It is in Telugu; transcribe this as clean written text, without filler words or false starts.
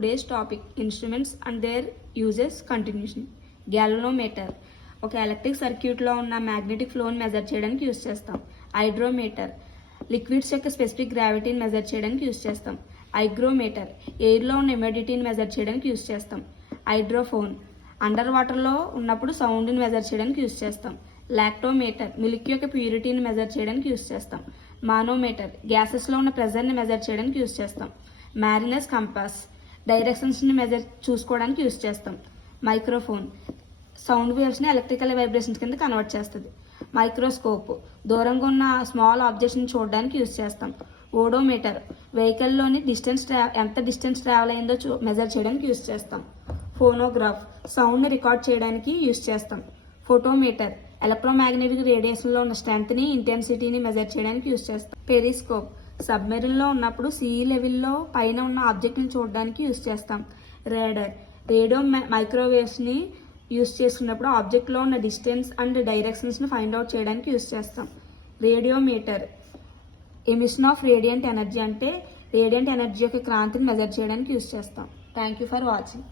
Today's topic instruments and their uses continuation. Galvanometer ఒక ఎలక్ట్రిక్ సర్క్యూట్లో ఉన్న మ్యాగ్నెటిక్ ఫ్లోని మెజర్ చేయడానికి యూస్ చేస్తాం. హైడ్రోమీటర్ లిక్విడ్స్ యొక్క స్పెసిఫిక్ గ్రావిటీని మెజర్ చేయడానికి యూస్ చేస్తాం. హైగ్రోమీటర్ ఎయిర్లో ఉన్న హ్యూమిడిటీని మెజర్ చేయడానికి యూస్ చేస్తాం. హైడ్రోఫోన్ అండర్ వాటర్లో ఉన్నప్పుడు సౌండ్ని మెజర్ చేయడానికి యూస్ చేస్తాం. లాక్టోమీటర్ మిల్క్ యొక్క ప్యూరిటీని మెజర్ చేయడానికి యూస్ చేస్తాం. మానోమీటర్ గ్యాసెస్లో ఉన్న ప్రెజర్ని మెజర్ చేయడానికి యూస్ చేస్తాం. మ్యారినస్ కంపాస్ డైరెక్షన్స్ని మెజర్ చూసుకోవడానికి యూస్ చేస్తాం. మైక్రోఫోన్ సౌండ్ వేవ్స్ని ఎలక్ట్రికల్ వైబ్రేషన్స్ కింద కన్వర్ట్ చేస్తుంది. మైక్రోస్కోప్ దూరంగా ఉన్న స్మాల్ ఆబ్జెక్ట్స్ని చూడడానికి యూస్ చేస్తాం. ఓడోమీటర్ వెహికల్లోని ఎంత డిస్టెన్స్ ట్రావెల్ అయిందో మెజర్ చేయడానికి యూస్ చేస్తాం. ఫోనోగ్రాఫ్ సౌండ్ని రికార్డ్ చేయడానికి యూస్ చేస్తాం. ఫోటోమీటర్ ఎలక్ట్రోమాగ్నెటిక్ రేడియేషన్లో ఉన్న స్ట్రెంత్ని ఇంటెన్సిటీని మెజర్ చేయడానికి యూస్ చేస్తాం. పెరిస్కోప్ సబ్మెరీన్లో ఉన్నప్పుడు సీ లెవెల్లో పైన ఉన్న ఆబ్జెక్ట్ని చూడడానికి యూస్ చేస్తాం. రేడర్ రేడియో మైక్రోవేవ్స్ని యూస్ చేసుకున్నప్పుడు ఆబ్జెక్ట్లో ఉన్న డిస్టెన్స్ అండ్ డైరెక్షన్స్ని ఫైండ్ అవుట్ చేయడానికి యూస్ చేస్తాం. Radiometer emission of radiant energy అంటే రేడియంట్ ఎనర్జీ యొక్క క్రాంతిని మెజర్ చేయడానికి యూస్ చేస్తాం. Thank you for watching.